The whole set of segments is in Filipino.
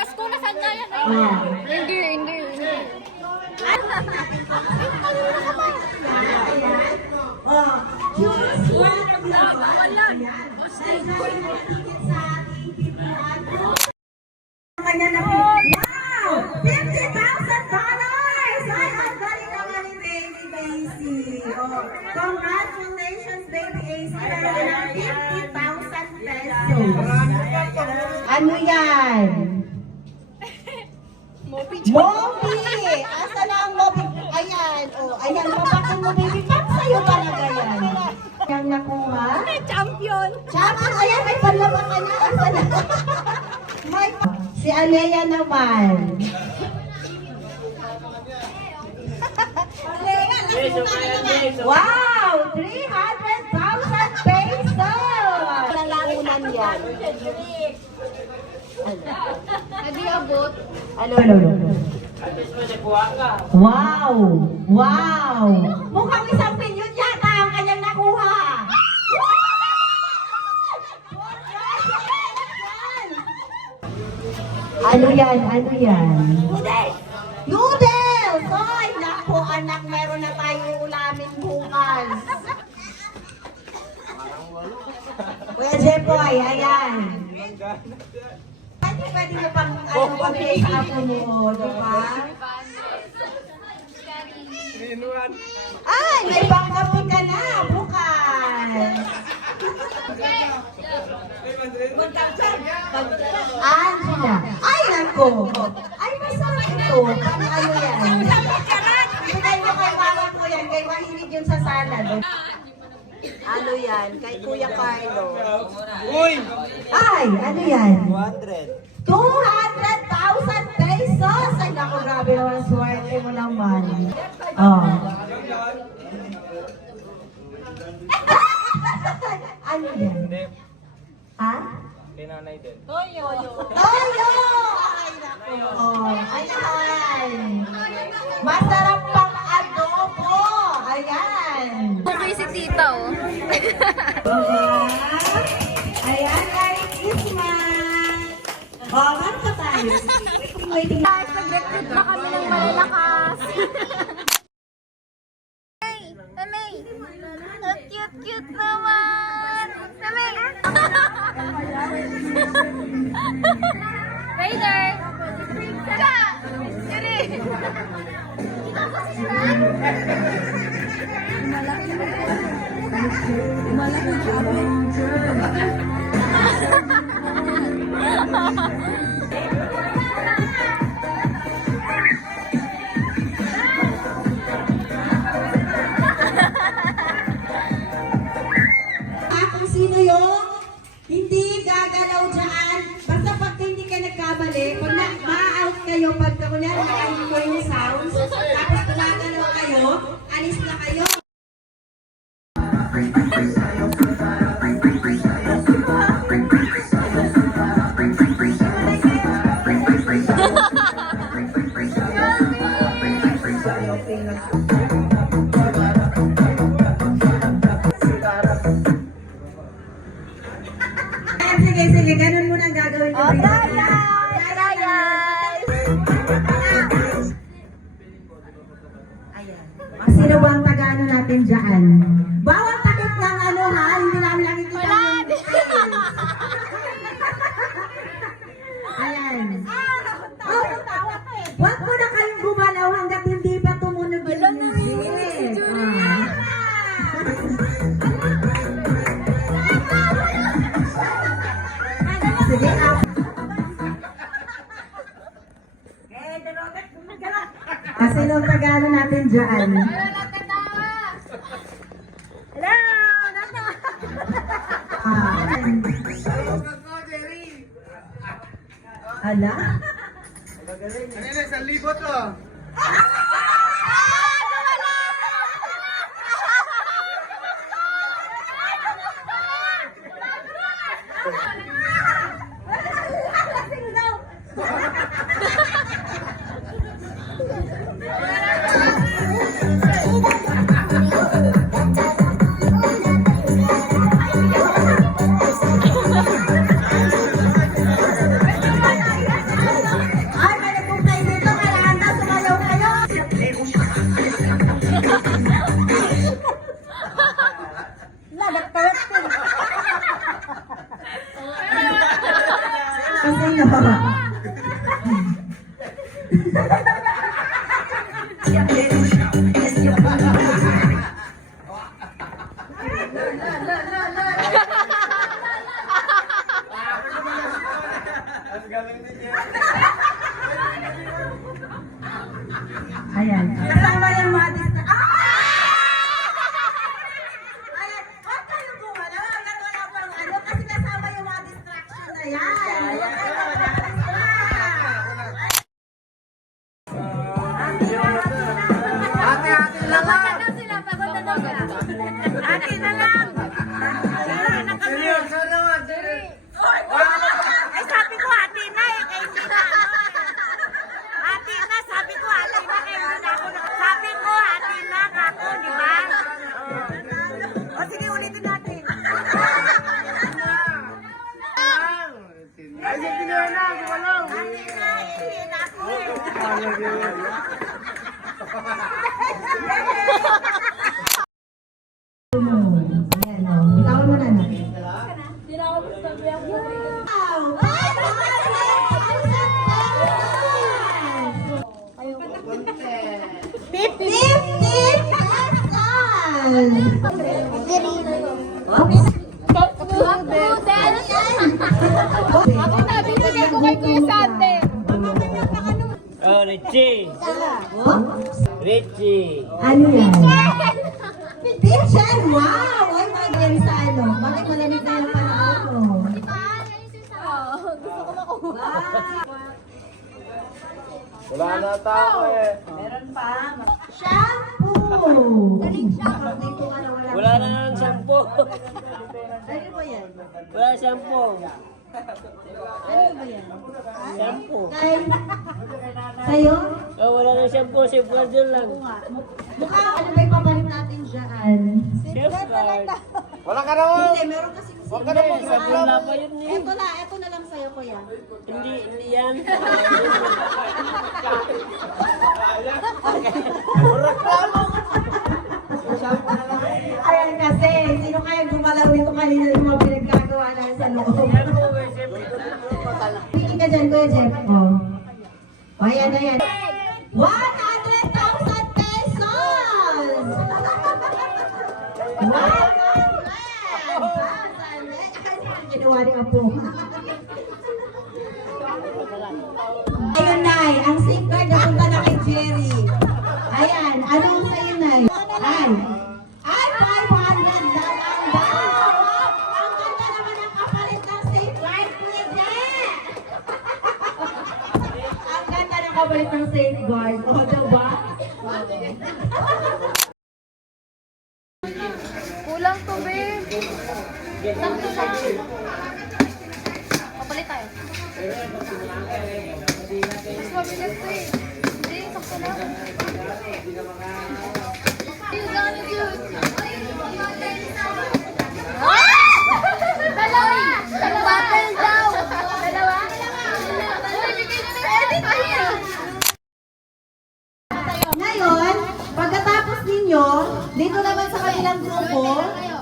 Bigas ko, nasaan na yan? Hindi. Kanya na po. Wow! $50,000! Ay, ang galing naman ni Baby Macy. Oh, congratulations, Baby AC. Meron ka ng 50,000 pesos. Ano yan? Moby! Asa na ang Moby? Ayan. Oh, ayan. Papakin mo, baby. Pag sa'yo talaga yan. Yang nakuha? Champion! Champion! Ayan, may panlaban ka na. Asa na? May si Alea naman. Wow! 300,000 pesos! Nalamunan yan. Hindi abot. Ano? Wow! Wow! Mukhang isang milyon yata ang kanyang nakuha. Ano yan? Noodles! Noodles! Ay, naku anak, meron na tayong ulamin bukas. Kuya Jepoy, ayan. Pwede mo pang pabili sa ako mo, diba? Ay, may pangkapi ka na bukas. Angela. Ay, nako. Ay, masarap ito. Pang ano yan? Bigay mo kay mama ko yan. Kay mahilig yun sa salad. Ano yan? Kay Kuya Carlo. Uy! Ay, ano yan? 200. 200,000 pesos! Ay, naku, grabe naman. Swerte mo naman. Oh. Ano yan? Ha? Kay nanay din. Toyo! Toyo! Ay, naku. Oh, ayan. Masarap pang adobo. Ayan. Okay si tita, oh. Ayan, Merry Christmas! Oh, manta tayo. Waiting. Guys, nag-recruit na kami ng malalakas. Hey, May! Ang cute naman! May! Raider! Ka! Yuri! Kung sino yung hindi gagalaw dyan, basta pag hindi ka nagkamali, pag ma-out kayo, pag kunyari nakain mo yung sounds, tapos gumagalaw kayo, alis na kayo. Sige, ganun muna ang gagawin ko. Sino ba ang taga-ano natin dyan? Bawal takip ng ano ha, hindi namin nakikita yung... Ayan. Oh, wag mo na kayong gumalaw hanggat hindi pa tumunog yung music. Sige, kasi nung taga-ano natin dyan. Ala? Ano yun? 1,000 to. Mas galing din yan. Ayan. Kasama yung mga Ayan. Huwag kayong gumala. Hanggang wala pang ano. Kasi kasama yung mga distraction na yan. Huwag kayong Ate lang ha. Pagod na sila, pagod na sila. Ate na lang. Seryoso naman, Jerry. Ay, sabi ko ate na eh. Kaya hindi na ano eh. Ate na, sabi ko ate na. Kaya hindi na ako. Sabi ko ate na, kako, di ba? O sige, ulitin natin. Ay, sige na lang, walang. Ate na, hindi na ako. Ayan, o. Bitawan mo na na. Ako na, bibigay ko kay Kuya Sander. Oh, Richie. Richie. Ano yan? Teacher, wow! Ay, may ganyan sa ano. Bakit malamig na yung panahon ko? Gusto ko makuha. Wala na tao eh. Meron pa. Shampoo! Dito ka na wala. Wala na ng shampoo. Ano ba yan? Wala shampoo. Ano ba yan? Shampoo. Kay... Sa'yo? Oh, wala na shampoo. Safeguard lang. Mukha, ano ba yung papalit natin dyan? Safeguard. Wala ka raw. Hindi, meron kasing Huwag ka na po. Wala pa yun eh. Ito na lang sa'yo, kuya. Hindi yan. Ayan kasi, sino kaya gumalaw nito kanina yung mga pinagkagawa na sa loob? Pili ka dyan, Kuya Jeff. O, ayan, ayan. 100,000 pesos! 100,000! Ginawa ni Apo. Ayun, Nay, ang safeguard na punta na kay Jerry. Ayan, anong sa'yo, Nay? Ay, 500 na lang daw! Ang ganda naman ang kapalit ng safeguard, Kuya Jeff! Ang ganda ng kapalit ng safeguard. O, diba? Kulang to, be. Sakto lang. Kapalit tayo. Mas mabigat to eh. Hindi, sakto lang. You gonna do it. Dalawa! Battle daw! Dalawa? Edit mo yan! Ngayon, pagkatapos ninyo, dito naman sa kanilang grupo,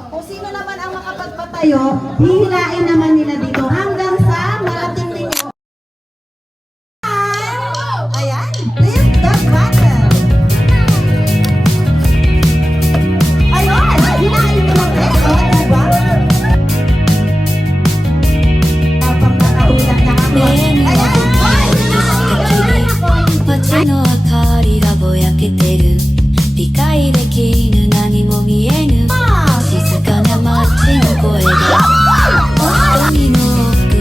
kung sino naman ang makapagpatayo, hihilain naman nila dito hanggang sa marating ninyo. Ayan, lift the button. Ayun, hilain mo lang rin, o, diba? Habang nakaulat na ako. Ayan, ay, hilain ako. 街の明かりがぼやけてる理解できぬ何も見えぬ静かな街の声が瞳の奥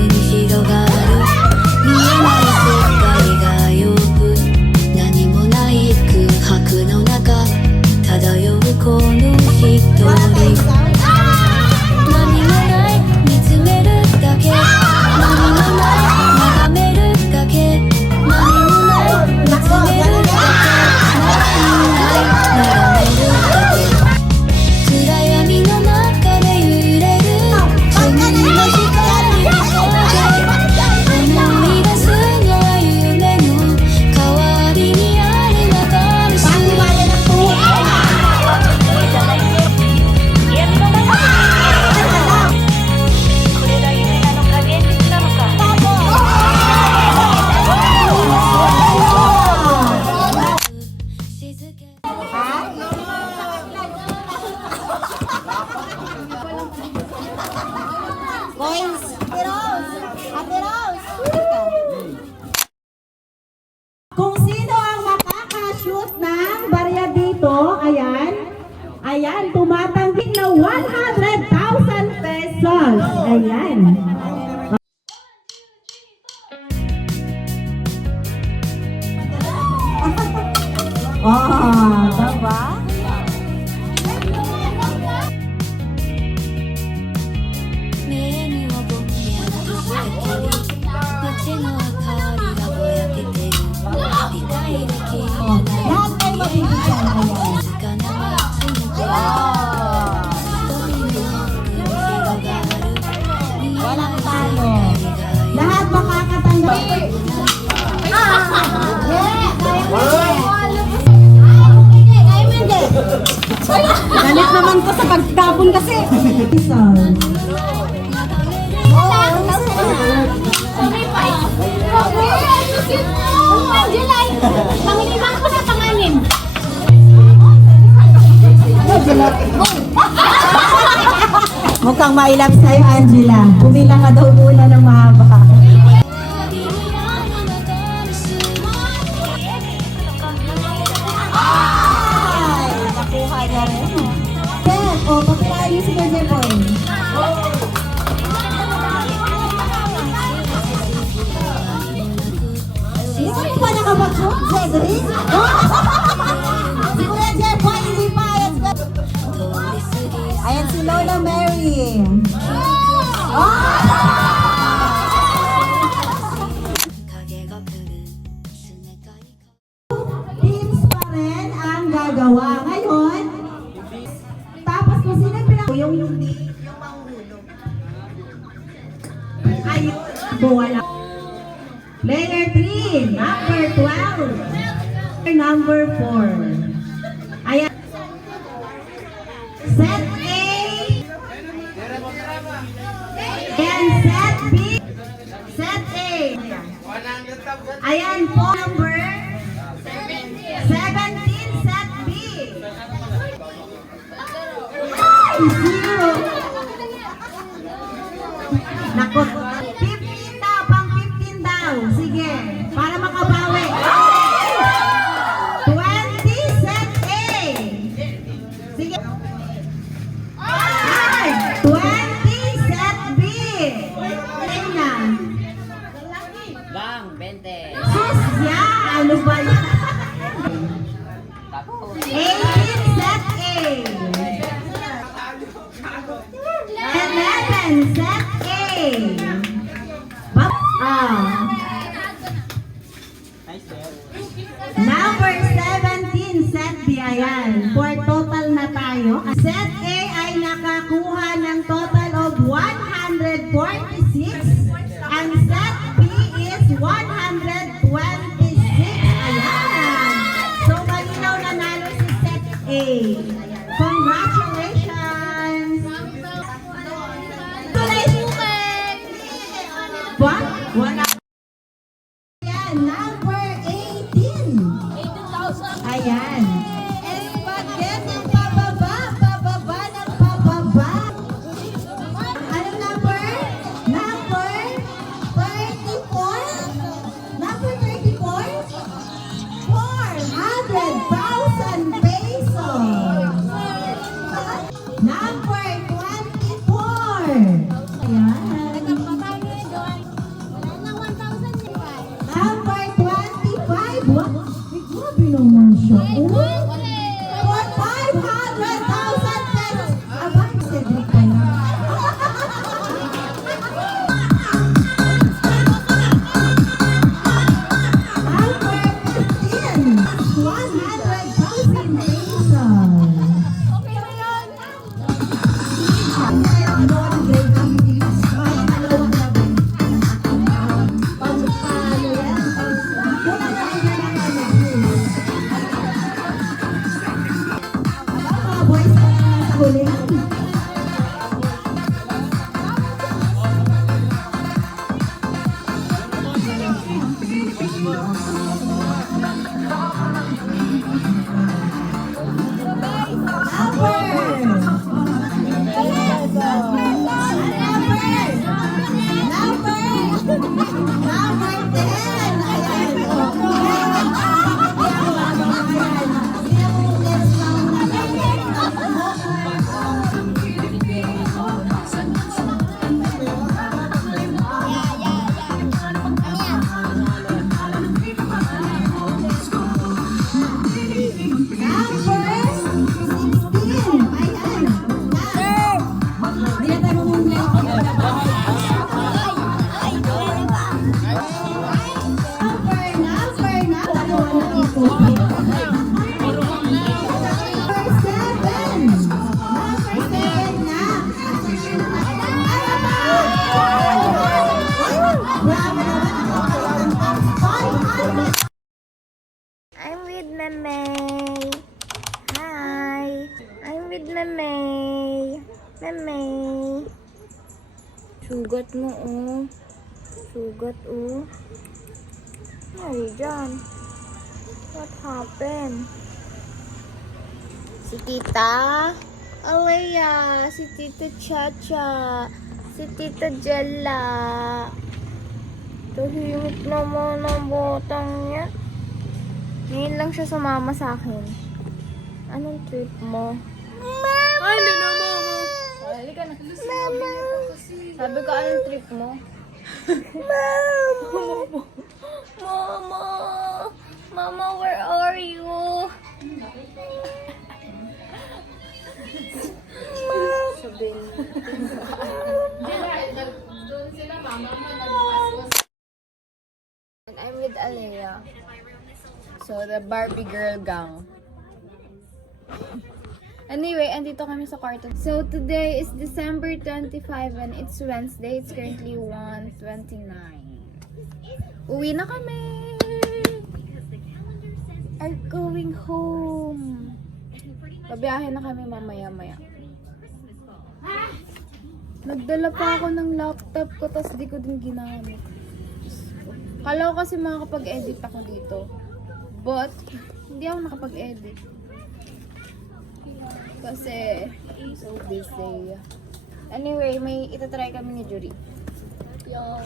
100,000 pesos. Ayan. Oh, diba? Lahat kayo mabibigyan. Ayan. Walang talo. Lahat makakatanggap. Galit naman ko sa pagtapon kasi. Panglimang ko sa panganim. Mukhang mailap sa'yo, Angela. Pumila ka daw muna ng mahaba. Ay, nakuha niya rin. Beth, o, pakilaan niyo si Kuya Boy. Hindi ko pa nakapag-shoot, Gregory. Si Kuya Jeboy, hindi pa. Ayan si Lola Mary. Teams pa rin ang gagawa. Ngayon, tapos kung sino yung hindi, yung manghulog. Ayun, buwala. Player 3, number 12. Number 4. Ayan. Set A. And set B. Set A. Ayan po, number 17, set B. Ay, 0. Naku, 15 daw, pang 15 daw. Sige, para makabawi. 20, set A. Sige. Ay, 20, set B. Tingnan. Bang, 20. Sus, ano ba yan? 18, set A. 11, set A. Number 17, set B. Ayan. For total na tayo. Set A ay nakakuha ng total of 146. And set B is 126. Ayan. So, malinaw nanalo si set A. Congratulations! Tuloy sukat! What? Wala. Ayan, number 18. 18,000. Ayan. Espaghet ng pababa, pababa ng pababa. Anong number? Number 34? Number 34? 400,000 pesos. Number 24. Ayan. Number 25. What? Ay, grabe naman siya. For 500,000 pesos. Aba, Cedric pa yan. Number 15. 100,000 pesos. Memay. Hi. I'm with Memay. Memay. Sugat mo, oh. Sugat, oh. Ay, John. What happened? Si Tita Alea, si Tita Chacha, si Tita Jella. Tahimik naman ang botang niya. Ngayon lang siya sumama sa akin. Anong trip mo? Mama! Ay, lino mo! Halika na. Mama! Sabi ko, anong trip mo? Mama! Mama! Mama, where are you? Sabihin. I'm with Alea. So, the Barbie girl gang. Anyway, andito kami sa kwarto. So, today is December 25 and it's Wednesday. It's currently 1:29. Uwi na kami! Are going home. Babiyahe na kami mamaya-maya. Nagdala pa ako ng laptop ko, tas di ko din ginamit. Kala ko kasi makakapag-edit ako dito. But, hindi ako nakapag-edit. Kasi, so busy. Anyway, may itatry kami ni Jury.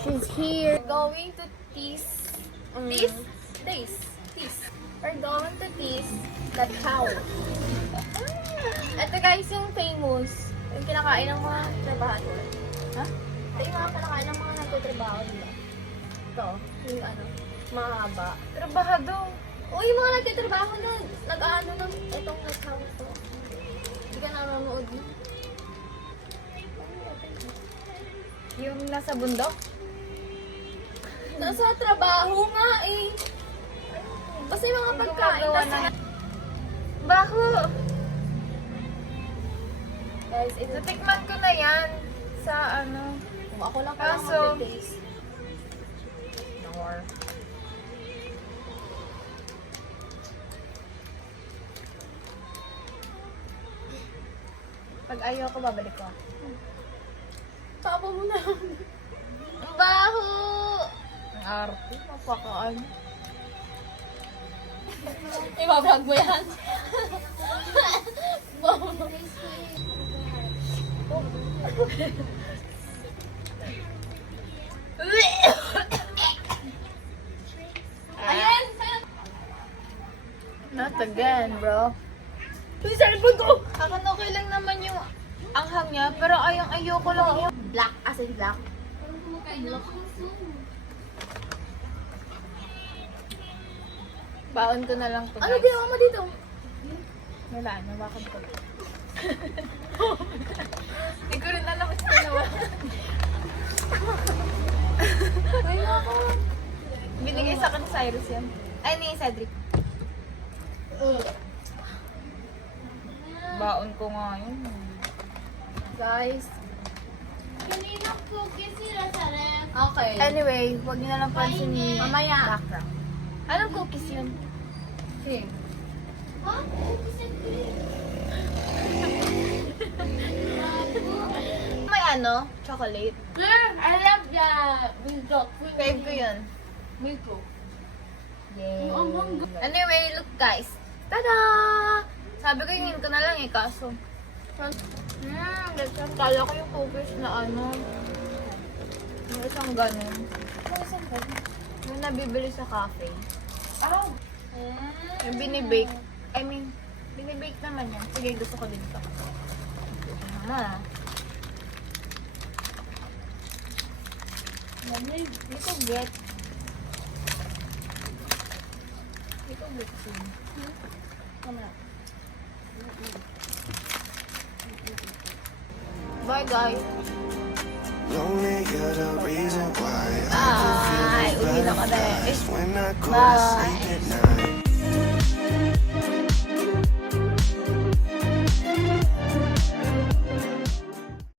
She's here. We're going to tease. We're going to tease the cow. Ito guys, yung famous. Yung kinakain ng mga trabahador. Ha? Ito yung mga kinakain ng mga nagtatrabaho nila. Ito, yung ano, mahaba. Trabahador. O, yung mga nagtatrabaho na, nag-ano ng itong nag-cow to. Hindi ka nanonood mo. Yung nasa bundok? Nasa trabaho nga eh. Basta yung mga pagkain na baho. Guys, natikman ko na yan sa ano. Ako lang pala mag-taste. Nor. Pag ayaw ko, babalik ko. Tapa mo na. Ang baho! Ang arte, mapakaan. Ibablog mo yan. Ayan! Not again, bro. Yung cellphone ko! Akin okay lang naman yung anghang niya, pero ayoko lang yung black, as in black. Baon ko na lang to. Ano ginawa mo dito? Wala, nawakan ko. Hindi ko rin alam kung ginawa. Ay, ako. Binigay sa akin ni Cyrus yan. Ay, ni Cedric. Baon ko nga yun. Guys. Kanina cookies sila sa ref. Okay. Anyway, huwag niyo na lang pansin ni Mamaya. background. Anong cookies yun? Okay. Ha? Cookies and cream. May ano? Chocolate. I love the milk. Crave ko yun. Milk. Yay. Ang hanggang. Anyway, look guys. Tada! Sabi ko hingin ko na lang eh, kaso. Lechon. Kala ko yung cookies na ano. Yung isang ganun. Isang ganun. Yung nabibili sa cafe. Oh. Yung binibake. I mean, binibake naman yan. Sige, gusto ko din ito. Mama. Dito get. Dito get soon. Mama. Bye guys. Lonely, you're the reason why Bye. Uwi na kami. when I go to Bye. sleep